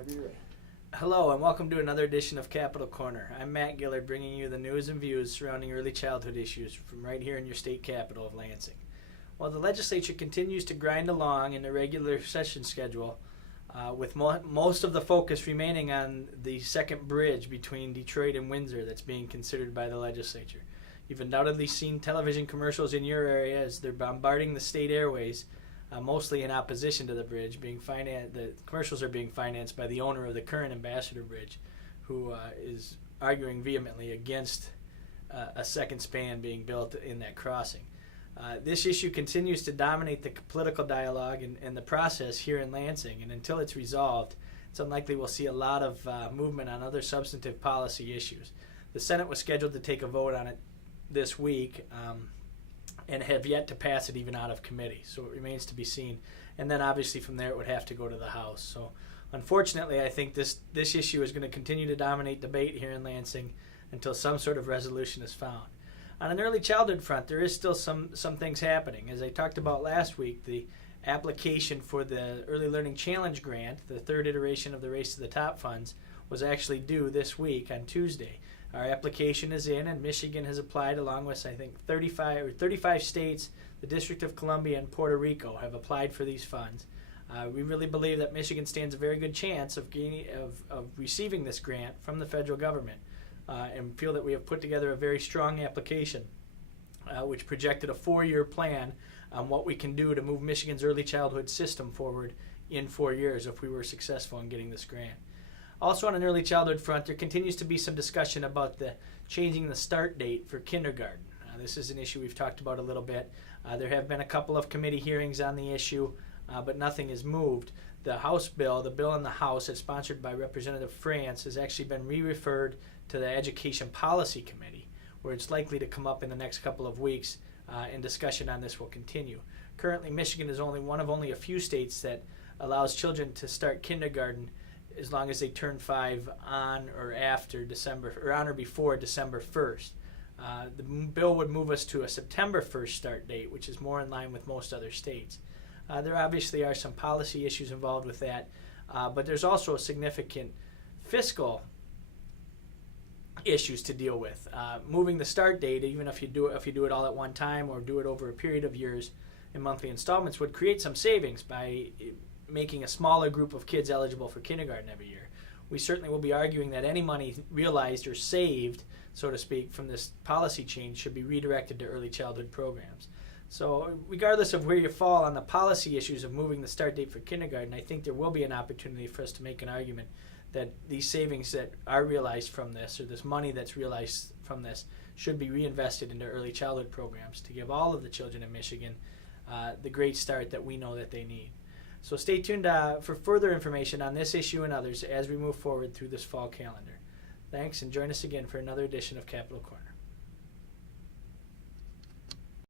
whenever you're ready. Hello and welcome to another edition of Capital Corner. I'm Matt Gillard, bringing you the news and views surrounding early childhood issues from right here in your state capital of Lansing. While the legislature continues to grind along in the regular session schedule, with most of the focus remaining on the second bridge between Detroit and Windsor that's being considered by the legislature. You've undoubtedly seen television commercials in your area as they're bombarding the state airways, mostly in opposition to the bridge. The commercials are being financed by the owner of the current Ambassador Bridge, who is arguing vehemently against a second span being built in that crossing. This issue continues to dominate the political dialogue and the process here in Lansing, and until it's resolved, it's unlikely we'll see a lot of movement on other substantive policy issues. The Senate was scheduled to take a vote on it this week, and have yet to pass it even out of committee, so it remains to be seen. And then obviously from there it would have to go to the House. So unfortunately, I think this issue is going to continue to dominate debate here in Lansing until some sort of resolution is found. On an early childhood front, there is still some things happening. As I talked about last week, the application for the Early Learning Challenge Grant, the third iteration of the Race to the Top funds, was actually due this week on Tuesday. Our application is in, and Michigan has applied along with, I think, 35 states. The District of Columbia and Puerto Rico have applied for these funds. We really believe that Michigan stands a very good chance of receiving this grant from the federal government, and feel that we have put together a very strong application, which projected a 4-year plan on what we can do to move Michigan's early childhood system forward in 4 years if we were successful in getting this grant. Also on an early childhood front, there continues to be some discussion about changing the start date for kindergarten. This is an issue we've talked about a little bit. There have been a couple of committee hearings on the issue, but nothing has moved. The bill in the House, as sponsored by Representative France, has actually been re-referred to the Education Policy Committee, where it's likely to come up in the next couple of weeks, and discussion on this will continue. Currently, Michigan is one of only a few states that allows children to start kindergarten as long as they turn 5 on or before December 1st. The bill would move us to a September 1st start date, which is more in line with most other states. There obviously are some policy issues involved with that, but there's also significant fiscal issues to deal with. Moving the start date, even if you do it all at one time or do it over a period of years in monthly installments, would create some savings by making a smaller group of kids eligible for kindergarten every year. We certainly will be arguing that any money realized or saved, so to speak, from this policy change should be redirected to early childhood programs. So regardless of where you fall on the policy issues of moving the start date for kindergarten, I think there will be an opportunity for us to make an argument that these savings that are realized from this, or this money that's realized from this, should be reinvested into early childhood programs to give all of the children in Michigan the great start that we know that they need. So stay tuned for further information on this issue and others as we move forward through this fall calendar. Thanks, and join us again for another edition of Capital Corner.